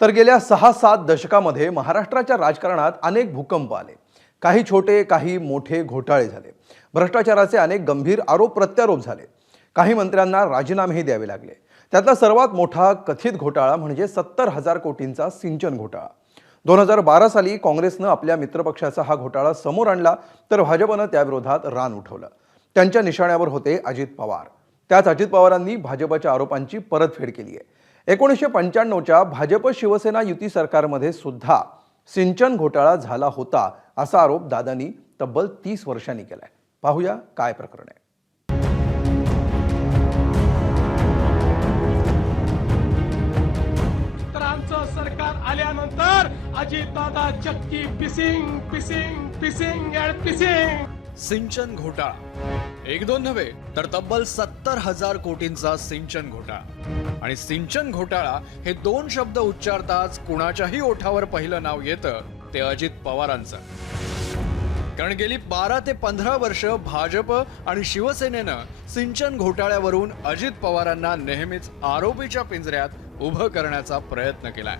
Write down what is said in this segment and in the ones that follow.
तर गेल्या 6-7 दशकामध्ये महाराष्ट्राच्या राजकारणात अनेक भूकंप आले. काही छोटे, काही मोठे घोटाळे झाले. भ्रष्टाचाराचे अनेक गंभीर आरोप प्रत्यारोप झाले. काही मंत्र्यांना राजीनामेही द्यावे लागले. त्यातला सर्वात मोठा कथित घोटाळा म्हणजे 70,000 कोटींचा सिंचन घोटाळा. 2012 साली काँग्रेसनं आपल्या मित्रपक्षाचा हा घोटाळा समोर आणला, तर भाजपनं त्याविरोधात रान उठवलं. त्यांच्या निशाण्यावर होते अजित पवार. त्याच अजित पवारांनी भाजपच्या आरोपांची परतफेड केली आहे. 1995च्या भाजप शिवसेना युती सरकारमध्ये सुद्धा सिंचन घोटाळा झाला होता, असा आरोप दादांनी तब्बल 30 वर्षांनी केलाय. पाहूया काय प्रकरण आहे. तर आमचं सरकार आल्यानंतर अजितदादा चक्की पिसिंग पिसिंग पिसिंग अँड पिसिंग. सिंचन घोटाळा एक दोन नव्हे तर तब्बल 70,000 कोटींचा सिंचन घोटाळा. आणि सिंचन घोटाळा हे दोन शब्द उच्चारताच कुणाच्याही ओठावर पहिलं नाव येतं ते अजित पवारांचं. कारण गेली 12 ते 15 वर्ष भाजप आणि शिवसेनेनं सिंचन घोटाळ्यावरून अजित पवारांना नेहमीच आरोपीच्या पिंजऱ्यात उभं करण्याचा प्रयत्न केलाय.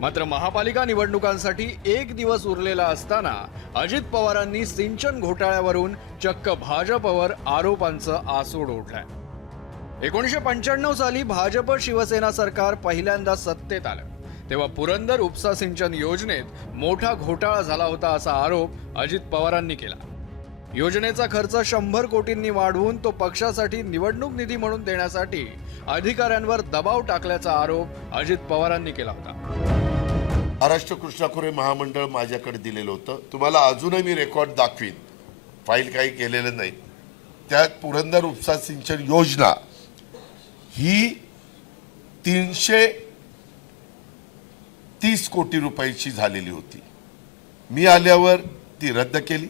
मात्र महापालिका निवडणुकांसाठी एक दिवस उरलेला असताना अजित पवारांनी सिंचन घोटाळ्यावरून चक्क भाजपवर आरोपांचं आसूड ओढलंय. 1995 साली भाजप शिवसेना सरकार पहिल्यांदा सत्तेत आलं तेव्हा पुरंदर उपसा सिंचन योजनेत मोठा घोटाळा झाला होता, असा आरोप अजित पवारांनी केला. योजनेचा खर्च 100 कोटींनी वाढवून तो पक्षासाठी निवडणूक निधी म्हणून देण्यासाठी अधिकाऱ्यांवर दबाव टाकल्याचा आरोप अजित पवारांनी केला होता. महाराष्ट्र कृष्णा खोरे महामंडळ माझ्याकडे दिलेलं होतं. तुम्हाला अजूनही मी रेकॉर्ड दाखवीन, फाईल काही केलेलं नाही. त्यात पुरंदर उपसा सिंचन योजना ही 330 कोटी रुपयाची झालेली होती. मी आल्यावर ती रद्द केली.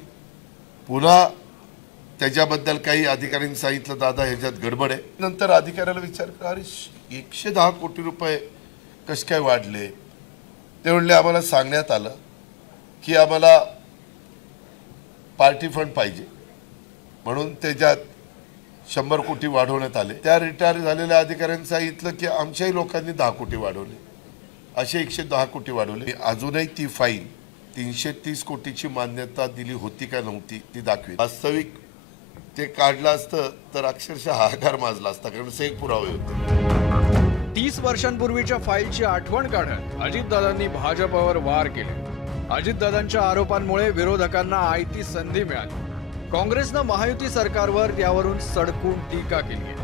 पुन्हा त्याच्याबद्दल काही अधिकाऱ्यांनी सांगितलं, दादा ह्याच्यात गडबड आहे. नंतर अधिकाऱ्याला विचारलं, अरे 110 कोटी रुपये कसे काय वाढले? ते म्हणले, आम्हाला सांगण्यात आलं की आम्हाला पार्टी फंड पाहिजे म्हणून त्याच्यात 100 कोटी वाढवण्यात आले. त्या रिटायर झालेल्या अधिकाऱ्यांनी सांगितलं की आमच्याही लोकांनी 10 कोटी वाढवले, असे 110 कोटी वाढवले. अजूनही ती फाईल 330 कोटीची मान्यता दिली होती का नव्हती ती दाखवी. वास्तविक ते काढलं असतं तर अक्षरशः हाहाकार माजला असता, कारण सेक पुरावे होते. 30 वर्षांपूर्वीच्या फाईलची आठवण काढत अजितदादांनी भाजपवर वार केले. अजितदादांच्या आरोपांमुळे विरोधकांना आयती संधी मिळाली. काँग्रेसनं महायुती सरकारवर यावरून सडकून टीका केली.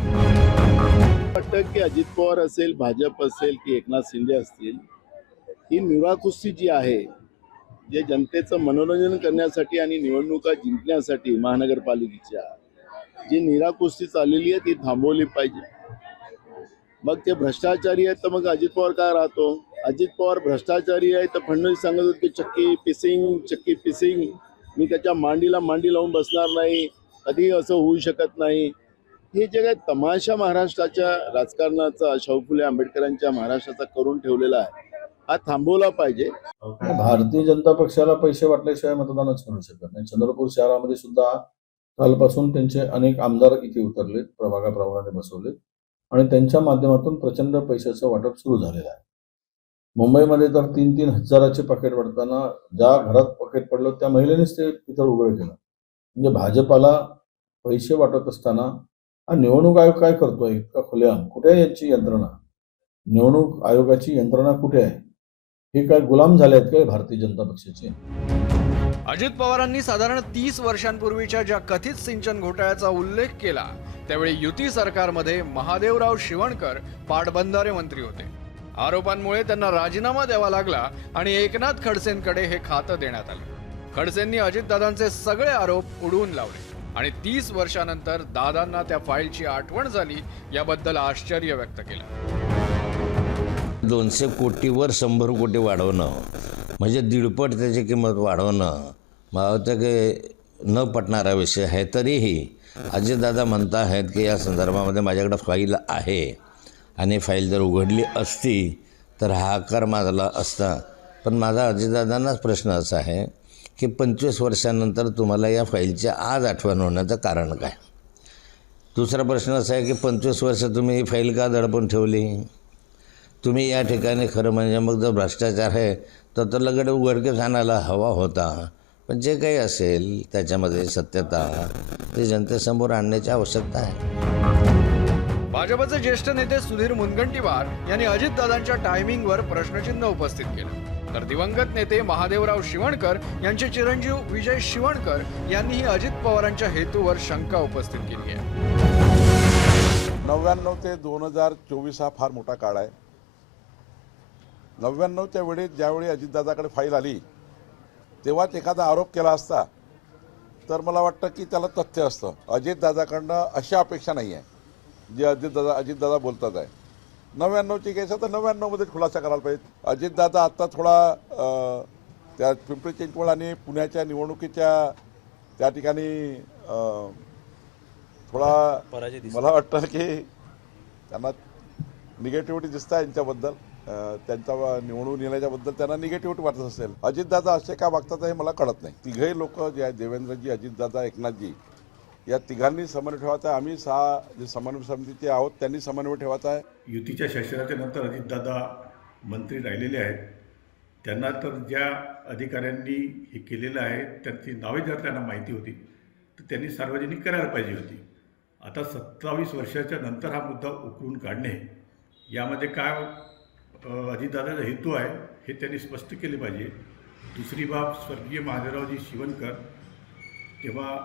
वाटतं की अजित पवार असेल, भाजप असेल की एकनाथ शिंदे असतील, ही निराकुस्ती जी आहे, जे जनतेचं मनोरंजन करण्यासाठी आणि निवडणुका जिंकण्यासाठी महानगरपालिकेच्या जी निराकुस्ती चाललेली आहे ती थांबवली पाहिजे. मग ते भ्रष्टाचारी आहेत तर मग अजित पवार काय राहतो? अजित पवार भ्रष्टाचारी आहे तर फडणवीस सांगत होते की चक्की पिसिंग चक्की पिसिंग, मी त्याच्या मांडीला मांडी लावून बसणार नाही, कधी असं होऊ शकत नाही. हे जे काय तमाशा महाराष्ट्राच्या राजकारणाचा, शाहू फुले आंबेडकरांच्या महाराष्ट्राचा करून ठेवलेला आहे, हा थांबवला पाहिजे. भारतीय जनता पक्षाला पैसे वाटल्याशिवाय मतदानच करू शकत नाही. चंद्रपूर शहरामध्ये सुद्धा कालपासून त्यांचे अनेक आमदार इथे उतरलेत, प्रभागाप्रभागाने बसवलेत आणि त्यांच्या माध्यमातून प्रचंड पैशाचं वाटप सुरू झालेलं आहे. मुंबईमध्ये तर 3-3 हजाराचे पाकिट वाटताना ज्या घरात पाकिट पडलं त्या महिलेनेच ते तिथं उघड केलं. म्हणजे भाजपाला पैसे वाटत असताना हा निवडणूक आयोग काय करतोय इतका खुलेआम? कुठे आहे याची यंत्रणा? निवडणूक आयोगाची यंत्रणा कुठे आहे? हे काय गुलाम झाले आहेत काय भारतीय जनता पक्षाचे? अजित पवारांनी साधारण 30 वर्षांपूर्वीच्या ज्या कथित सिंचन घोटाळ्याचा उल्लेख केला त्यावेळी युती सरकारमध्ये महादेवराव शिवणकर पाटबंधारे मंत्री होते. आरोपांमुळे त्यांना राजीनामा द्यावा लागला आणि एकनाथ खडसेंकडे हे खातं देण्यात आले. खडसेंनी अजितदादांचे सगळे आरोप उडवून लावले आणि 30 वर्षानंतर दादांना त्या फाईलची आठवण झाली याबद्दल आश्चर्य व्यक्त केलं. 200 कोटीवर 100 कोटी वाढवणं म्हणजे दीडपट त्याची किंमत वाढवणं मला वाटतं की न पटणारा विषय आहे. तरीही अजितदादा म्हणत आहेत की या संदर्भामध्ये माझ्याकडे फाईल आहे आणि फाईल जर उघडली असती तर हाहाकार माजला असता. पण माझा अजितदादांनाच प्रश्न असा आहे की 25 वर्षांनंतर तुम्हाला या फाईलची आज आठवण होण्याचं कारण काय? दुसरा प्रश्न असा आहे की 25 वर्ष तुम्ही ही फाईल का दडपून ठेवली? तुम्ही या ठिकाणी खरं म्हणजे मग जर भ्रष्टाचार आहे तर लगेच उघडकीस आणायला हवा होता. पण जे काही असेल त्याच्यामध्ये सत्यता ते जनतेसमोर आणण्याची आवश्यकता आहे. भाजपचे ज्येष्ठ नेते सुधीर मुनगंटीवार यांनी अजितदादांच्या टायमिंगवर प्रश्नचिन्ह उपस्थित केलं, तर दिवंगत नेते महादेवराव शिवणकर यांचे चिरंजीव विजय शिवणकर यांनीही अजित पवारांच्या हेतूवर शंका उपस्थित केली आहे. 99 ते 2024 हा फार मोठा काळ आहे. 99च्या वेळी ज्यावेळी अजितदादाकडे फाईल आली तेव्हाच एखादा आरोप केला असता तर मला वाटतं की त्याला तथ्य असतं. अजितदादाकडनं अशा अपेक्षा नाही आहे जे अजितदादा बोलतात आहे. 99ची केस आहे तर 99मध्येच खुलासा करायला पाहिजे. अजितदादा आत्ता थोडा त्या पिंपरी चिंचवड आणि पुण्याच्या निवडणुकीच्या त्या ठिकाणी थोडा मला वाटतं की त्यांना निगेटिव्हिटी दिसत आहे यांच्याबद्दल, त्यांचा निवडून येण्याच्याबद्दल त्यांना निगेटिव्हिटी वाटत असेल. अजितदादा असे का वागतात हे मला कळत नाही. तिघही लोक जे आहेत, देवेंद्रजी, अजितदादा, एकनाथजी, या तिघांनी समन्वय ठेवायचा आहे. आम्ही 6 जे समन्वय समितीचे आहोत त्यांनी समन्वय ठेवायचा आहे. युतीच्या शासनाच्या नंतर अजितदादा मंत्री राहिलेले आहेत. त्यांना तर ज्या अधिकाऱ्यांनी हे केलेलं आहे त्यांची नावे जर त्यांना माहिती होती तर त्यांनी सार्वजनिक करायला पाहिजे होती. आता 27 वर्षाच्या नंतर हा मुद्दा उकरून काढणे यामध्ये काय अजितदादाचा हेतू आहे हे त्यांनी स्पष्ट केले पाहिजे. दुसरी बाब, स्वर्गीय महादेवरावजी शिवणकर तेव्हा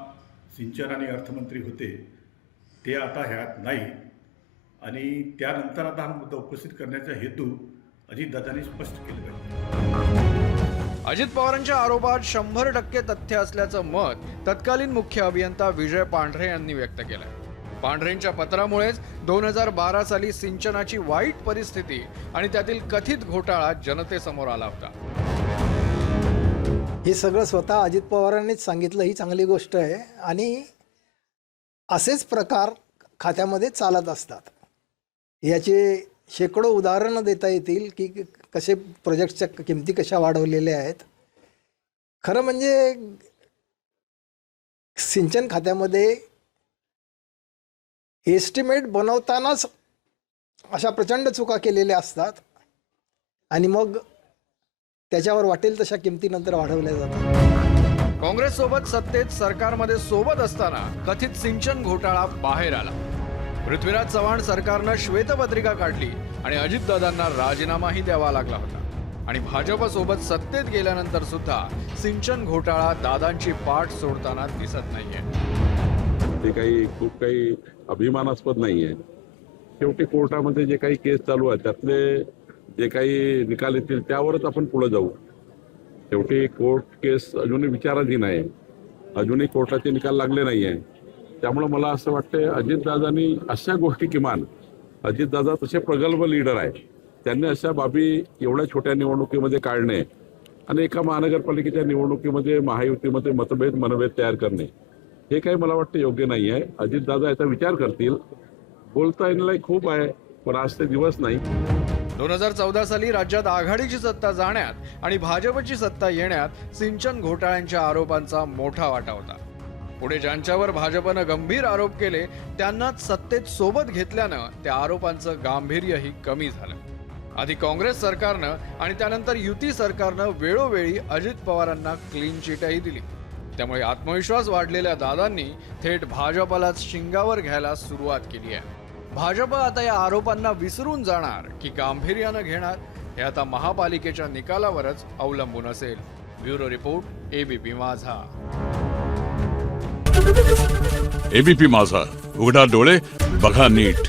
सिंचन आणि अर्थमंत्री होते, ते आता ह्यात नाही आणि त्यानंतर आता हा मुद्दा उपस्थित करण्याचा हेतू अजितदादांनी स्पष्ट केले पाहिजे. अजित पवारांच्या आरोपात 100% तथ्य असल्याचं मत तत्कालीन मुख्य अभियंता विजय पांढरे यांनी व्यक्त केलंय. पांढरेंच्या पत्रामुळेच 2012 साली सिंचनाची वाईट परिस्थिती आणि त्यातील कथित घोटाळा जनतेसमोर आला होता. हे सगळं स्वतः अजित पवारांनीच सांगितलं, ही चांगली गोष्ट आहे. आणि असेच प्रकार खात्यामध्ये चालत असतात. याचे शेकडो उदाहरणं देता येतील की कसे प्रोजेक्टच्या किमती कशा वाढवलेल्या आहेत. खरं म्हणजे सिंचन खात्यामध्ये एस्टिमेट बनवतानाच अशा प्रचंड चुका केलेल्या असतात आणि मग त्याच्यावर वाटेल तशा किमतीनंतर वाढवल्या जातात. काँग्रेस सोबत सत्तेत सरकारमध्ये सोबत असताना कथित सिंचन घोटाळा बाहेर आला. पृथ्वीराज चव्हाण सरकारनं श्वेतपत्रिका काढली आणि अजितदादांना राजीनामाही द्यावा लागला होता. आणि भाजपसोबत सत्तेत गेल्यानंतर सुद्धा सिंचन घोटाळा दादांची पाठ सोडताना दिसत नाहीये. ते खूप काही अभिमानास्पद नाही आहे. शेवटी कोर्टामध्ये जे काही केस चालू आहे त्यातले जे काही निकाल येतील त्यावरच आपण पुढे जाऊ. शेवटी कोर्ट केस अजूनही विचाराधीन आहे, अजूनही कोर्टाचे निकाल लागले नाही आहे. त्यामुळं मला असं वाटतं अजितदादांनी अशा गोष्टी, किमान अजितदादा तसे प्रगल्भ लीडर आहे, त्यांनी अशा बाबी एवढ्या छोट्या निवडणुकीमध्ये काढणे आणि एका महानगरपालिकेच्या निवडणुकीमध्ये महायुतीमध्ये मनभेद तयार करणे हे काही मला वाटतं योग्य नाही आहे. अजितदादा याचा विचार करतील. बोलता येण्यालायक खूप आहे पण आज ते दिवस नाही. 2014 साली राज्यात आघाडीची सत्ता जाण्यात आणि भाजपची सत्ता येण्यात सिंचन घोटाळ्यांच्या आरोपांचा मोठा वाटा होता. पुढे ज्यांच्यावर भाजपनं गंभीर आरोप केले त्यांनाच सत्तेत सोबत घेतल्यानं त्या आरोपांचं गांभीर्यही कमी झालं. आधी काँग्रेस सरकारनं आणि त्यानंतर युती सरकारनं वेळोवेळी अजित पवारांना क्लीन चिटही दिली. त्यामुळे आत्मविश्वास वाढलेल्या दादांनी थेट भाजपलाच शिंगावर घ्यायला सुरुवात केली आहे. भाजप आता या आरोपांना विसरून जाणार की गांभीर्यानं घेणार हे आता महापालिकेच्या निकालावरच अवलंबून असेल. ब्युरो रिपोर्ट, एबीपी माझा. एबीपी माझा, उघडा डोळे बघा नीट.